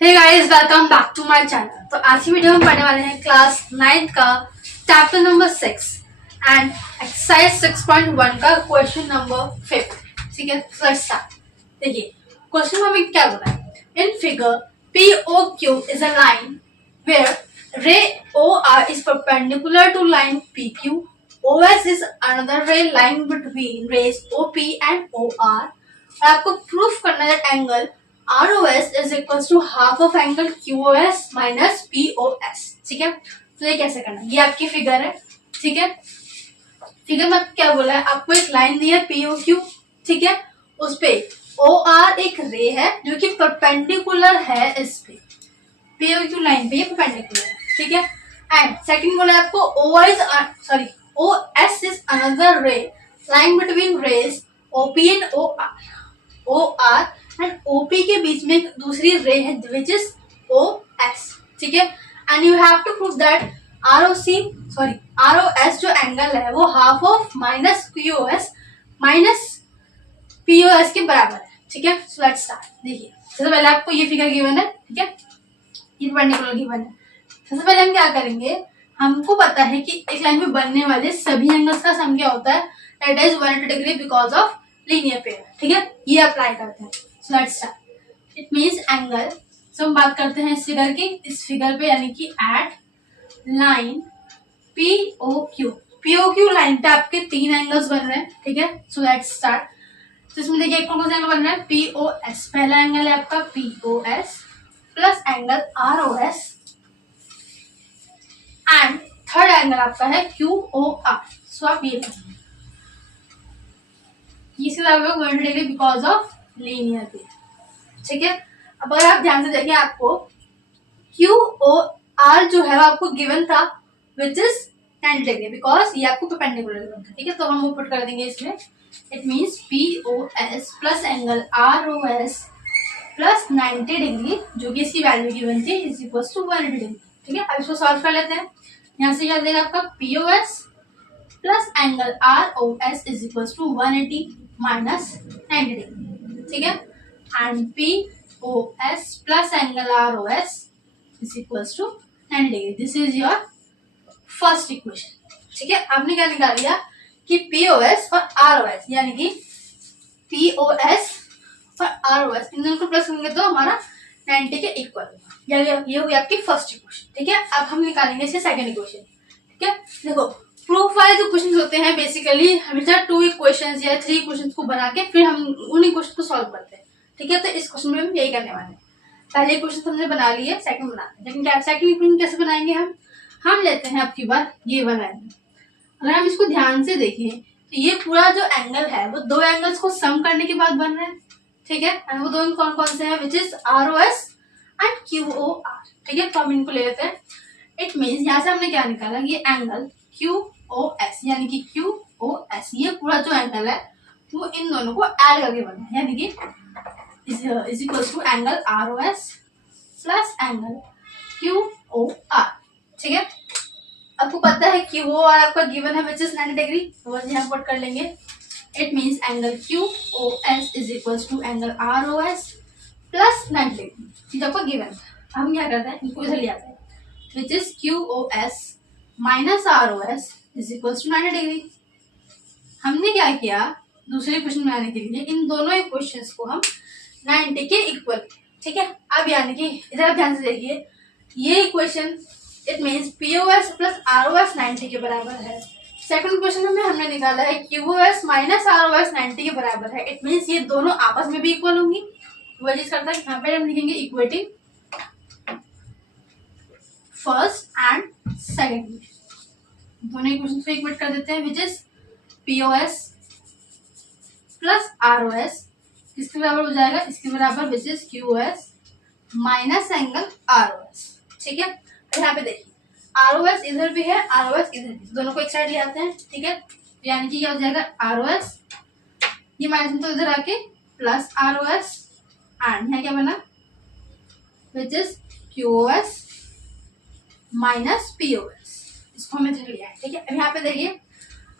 Hey guys, welcome back to my channel. तो आज की वीडियो में पढ़ने वाले हैं क्लास 9th का चैप्टर नंबर 6 एंड एक्सरसाइज 6.1 का क्वेश्चन नंबर 5। ठीक है, लेट्स स्टार्ट। देखिए क्वेश्चन में हमें क्या बोला है। In figure POQ is a line where ray OR is perpendicular to line PQ. OS is another ray line between rays OP and OR. और आपको प्रूफ करना है that angle ROS is equals to half of angle QOS minus POS. ठीक है, तो ये कैसे करना है, ये आपकी फिगर है। ठीक है, फिगर में क्या बोला है, आपको एक लाइन दी है POQ। ठीक है, उस पे OR एक रे है जो कि परपेंडिकुलर है इस पे POQ लाइन पे, ये परपेंडिकुलर है। ठीक है, एंड सेकंड बोला है आपको OS is another ray lying between rays OP and OR. OR and OP के बीच में एक दूसरी रे है विच इज OS। ठीक है, and you have to prove that ROS जो एंगल है वो half of minus QOS minus POS के बराबर है। ठीक है, सो लेट्स स्टार्ट। देखिए सबसे पहले आपको ये फिगर गिवन है। ठीक है, ये परपेंडिकुलर गिवन है। सबसे पहले हम क्या करेंगे, हमको पता है कि एक लाइन में बनने वाले सभी एंगल्स का सम क्या होता है, that is 180 degree because of linear pair. ठीक है, ये अप्लाई करते हैं। So let's start. It means angle, so हम बात करते हैं इस फिगर की, इस फिगर पे यानी कि एट लाइन POQ लाइन पे आपके तीन एंगल्स बन रहे हैं। ठीक है, सो लेट्स स्टार्ट। तो इसमें देखिए एक कौन सा एंगल बन रहा है, POS। पहला एंगल है आपका POS plus angle ROS and third angle आपका है QOR। सो आप ये one degree because of linear pair. ठीक है, अब अगर आप ध्यान से देखें आपको QOR जो है वो आपको गिवन था विच इज 90 डिग्री बिकॉज ये आपको परपेंडिकुलर गिवन था। ठीक है, तो हम वो पुट कर देंगे इसमें। It means POS plus angle ROS plus 90 degree जो कि इसकी वैल्यू गिवन थी इज इक्वल टू 180 डिग्री। ठीक है, अब इसको सॉल्व कर लेते हैं। यहाँ से क्या देगा आपका POS plus angle ROS is equal to 180 minus 90 degree. ठीक है, and POS plus angle ROS is equal to 90 degree. This is your first equation. ठीक है, आपने क्या निकाल लिया कि POS और ROS यानी कि POS और ROS इन दोनों को प्लस करेंगे तो हमारा 90 के इक्वल होगा। ये होगी आपकी फर्स्ट इक्वेशन। ठीक है, अब हम निकालेंगे इसके सेकंड इक्वेशन। ठीक है, देखो प्रूफ वाले जो क्वेश्चन होते हैं बेसिकली हमेशा 2 इक्वेशंस या 3 इक्वेशंस को बना के फिर हम उन इक्वेशन को सॉल्व करते हैं। ठीक है, तो इस क्वेश्चन में हम यही करने वाले हैं। पहले इक्वेशन हमने बना ली है, सेकंड बनाते हैं। लेकिन सेकंड इक्वेशन कैसे बनाएंगे, हम लेते हैं आपकी बार ये वाला एंगल। अगर हम इसको ध्यान से देखें तो ये पूरा जो एंगल है वो दो एंगल्स को सम करने के बाद बन रहा है। ठीक है, एंड वो दोनों कौन कौन से हैं, which is ROS and QOR। ठीक है, तो हम इनको ले लेते हैं। इट मीन्स यहाँ से हमने क्या निकाला, ये एंगल QOS यानी कि QOS ये पूरा जो एंगल है वो इन दोनों को ऐड करके बना है, यानी कि is equal to angle ROS plus angle QOR। ठीक है, आपको पता है QOR आपका गिवन है विच इज 90 डिग्री, तो बस यहाँ पुट कर लेंगे। It means angle QOS is equal to angle ROS plus 90 degree, आपको गिवन था। हम क्या करते हैं, इनको इधर ले आते हैं, which is QOS minus ROS is equal to 90 degree. हमने क्या किया, दूसरे क्वेश्चन में आने के लिए इन दोनों इक्वेशंस को हम 90 के इक्वल। ठीक है, अब यानी कि इधर आप ध्यान से देखिए, ये equation it means POS plus ROS 90 के बराबर है। सेकंड क्वेश्चन में हमने निकाला है QOS माइनस ROS 90 के बराबर है। इट मीन्स ये दोनों आपस में भी इक्वल होंगी। वो चीज करता है, यहाँ पे हम लिखेंगे इक्वेटिंग फर्स्ट एंड सेकंड, दोनों इक्वेशन को इक्वेट कर देते हैं, which is POS plus ROS किसके बराबर हो जाएगा, इसके बराबर, विच is QOS minus angle ROS। ठीक है, तो यहाँ पे देखिए ROS इधर भी है, ROS इधर भी, दोनों को एक साइड ले आते हैं। ठीक है, यानी कि क्या हो जाएगा ROS, ये माइनस तो इधर आके प्लस ROS एंड यहाँ क्या बना, विच इज QOS माइनस POS, इसको हमें इधर लिया है। ठीक है, अब यहाँ पे देखिए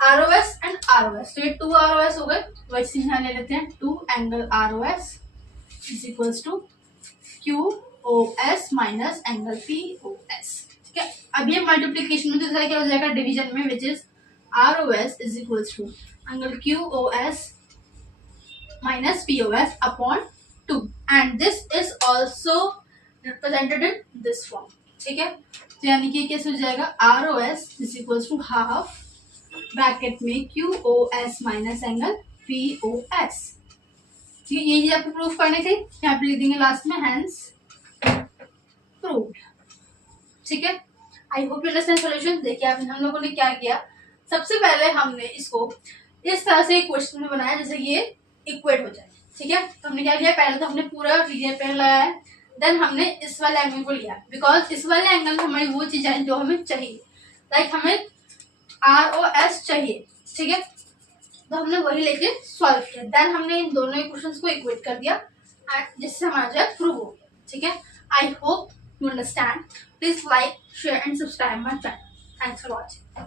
ROS एंड ROS, तो ये 2 ROS हो गए, वैसे यहाँ ले लेते हैं 2 angle ROS is equal to QOS O S minus angle P O S. ठीक है, अब ये मल्टीप्लीकेशन में दूसरा क्या हो जाएगा, डिवीजन में, which is R O S is equals to angle Q O S minus POS upon 2 and this is also represented in this form। ठीक है, तो यानी कि कैसे हो जाएगा, R O S is equals to half bracket में Q O S minus angle P O S. ठीक है, ये चीज आपको प्रूफ करनी थी, यहाँ पे लिख देंगे लास्ट में हैंस प्रूव्ड। ठीक है, I hope you understand solution. देखिए आप हम लोगों ने क्या किया, सबसे पहले हमने इसको इस तरह से क्वेश्चन में बनाया जैसे ये इक्वेट हो जाए। ठीक है, तो हमने क्या किया, पहले तो हमने पूरा रीजन पेयर लगाया, देन हमने इस वाले एंगल को लिया, बिकॉज इस वाले एंगल में हमारी वो चीज है जो हमें चाहिए, लाइक हमें आर ओ एस चाहिए। ठीक है, तो हमने वही लेके सॉल्व किया, देन हमने इन दोनों इक्वेशंस को इक्वेट कर दिया जिससे हमारा जो प्रूव हो गया। ठीक है, I hope you understand. Please like, share and subscribe my channel. Thanks for watching.